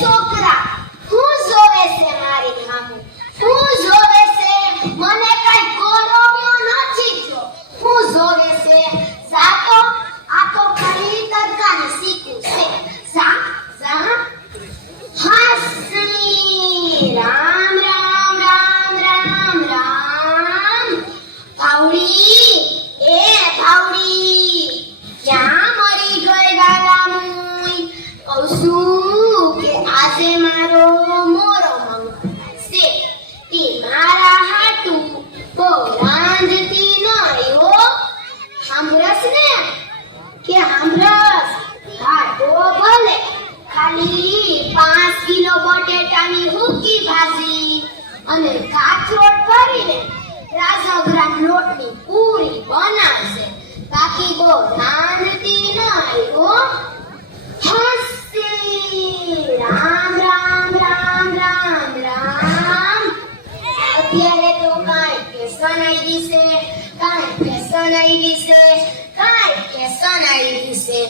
છોકરા, હું જોવે છે મારી સામે? હું જોવે છે? મને કઈ ગોરોવ્યો નથી જો. હું જોવે છે? જાતો આ તો ખાલી તડકાને શીખ્યું છે. જા જા. હાસી રામ રામ રામ રામ રામ. ભાવડી, એ ભાવડી, ક્યાં મરી ગઈ વાલા મુઈ? કહું છું કે આજે મારો મોરો મંગળ છે. તે મારા હાટુ બહુ રાંધતી નહીં હો. સાંભળસ ને કે સાંભળસ? હા તો ભલે. ખાલી 5 કિલો બટેટાની હુકી ભાજી અને કાચરોટ ભરીને રાજગરામ લોટની પૂરી બનાવશે. બાકી બહુ રાંધતી નહીં હો. હસી રામ રામ રામ રામ રામ. અત્યારે તો કાંઈ ફેશન આવી છે, કાંઈ ફેશન આવી છે, કાંઈ ફેશન આવી છે.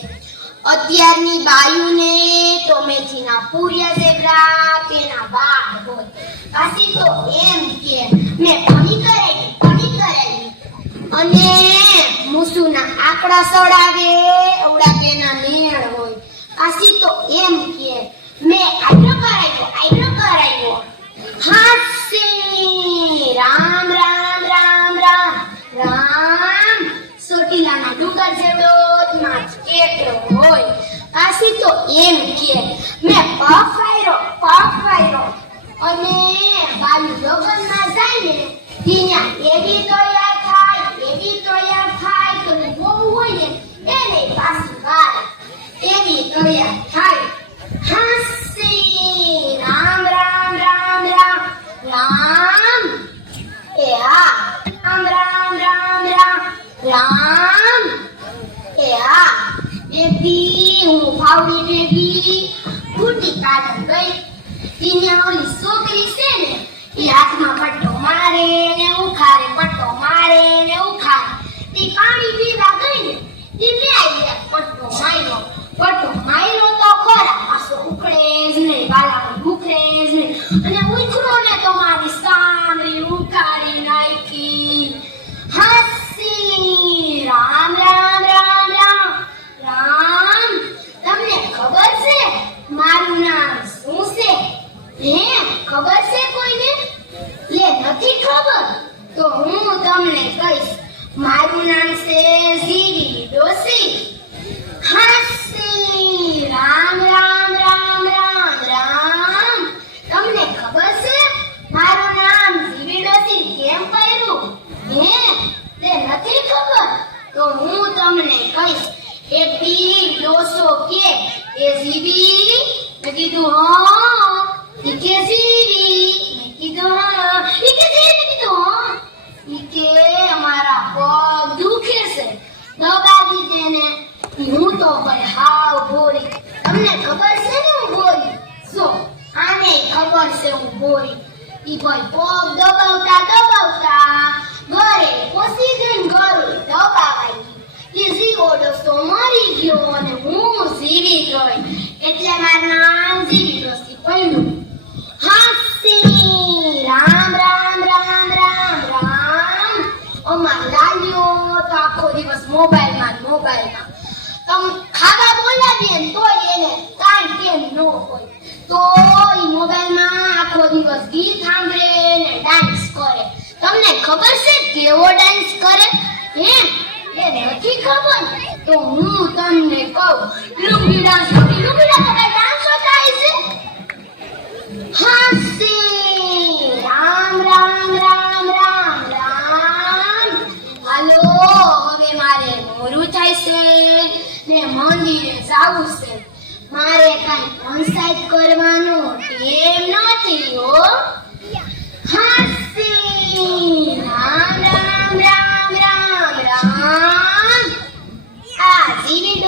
અત્યારની બાયુને તો મેથીના પૂરિયા જેવડા તેના વાળ હોય. પાછી તો એમ કે મેં ઘણી કરેલી અને મૂસુના આંકડા સડાવે એવડા તેના નેણ હોય. પાછી તો એમ કે મેં આટલો કરાયો. હાસી રામ રામ રામ રામ રામ. સોટીલાના ડુંગર જેવડો જ કેટલો હોય. પાછી તો એમ કે મેં પગ વાયરો અને બાલુ લગનમાં જાય ને ત્યાં એવી તૈયાર થાય તો બહુ હોય ને એને પાછી વારે એવી તૈયાર થાય. હાસી રામ રામ રામ રામ રામ. એ હા રામ રામ રામ રામ રામ. એ હા બેબી, હું ભાવડી બેબી ફૂટી કાઢન ગઈ. ઈને ઓલી છોકરી છે ને એ હાથમાં પટ્ટો મારે ને ઉખારે, પટ્ટો મારે ને ઉખારે. તે પાણી પીવા ગઈ ને તે મેં પટ્ટો માર્યો તો ખરા. પાછો ઉખડે જ નહીં, ગાલામાં ઉખડે જ નહીં. અને ઉખડો ને તો મારી સાંભળી ઉકાળી નાખી. હસી રામ રામ રામ રામ રામ. તમને ખબર છે મારું નામ શું છે? હે, ખબર છે કોઈને? લે નથી ખબર તો હું તમને કહીશ. મારું નામ છે જીવી ડોસી. હાસી રામ રામ રામ રામ રામ. તમને ખબર છે મારું નામ જીવી ડોસી કેમ કર્યું? હે, લે નથી ખબર તો હું તમને કહીશ. એક દી ડોસો કે એ જીવી. મેં કીધું હા. ઈ કે જીવી. મેં કીધું હા. ઈ કે જીવી. મેં કીધું હા. ઈ કે મારા પગ દુખે છે, દબા દીધે ને. હું તો ભાઈ હાવ બોરી. તમને ખબર છે ને હું બોરી? જો આને ખબર છે હું બોરી. ઈ ભાઈ પગ દબાવતા ઘરે પોસી ગઈ. ઘરે દબાવાઈ ગઈ. ઈ જીવો ડોસો મરી ગયો અને હું જીવી ગઈ. એટલે મારું નામ જીવી ડોસી પડ્યું. હાસી રામ રામ રામ રામ રામ. અમાર લાલ્યો તો આખો દિવસ મોબાઈલમાં. તમ ખાવા બોલાવીએ ને તોય એને કાંઈ કેમ ન હોય. તો ઈ મોબાઈલમાં આખો દિવસ ગીત સાંભળે ને ડાન્સ કરે. તમને ખબર છે કેવો ડાન્સ કરે? હે, એ નથી ખબર તો હું તમને કહું. લુંગી ડાન્સ તો કઈ ડાન્સ થાય છે. હાસી રામ રામ રામ રામ રામ. હાલો, હવે મારે મોરું થાય છે ને મંદિરે જાવું છે. મારે કાંઈ પંચાયત કરવાનું ટેમ નથી હો. હાસી રામ રામ રામ રામ રામ. આ જીવી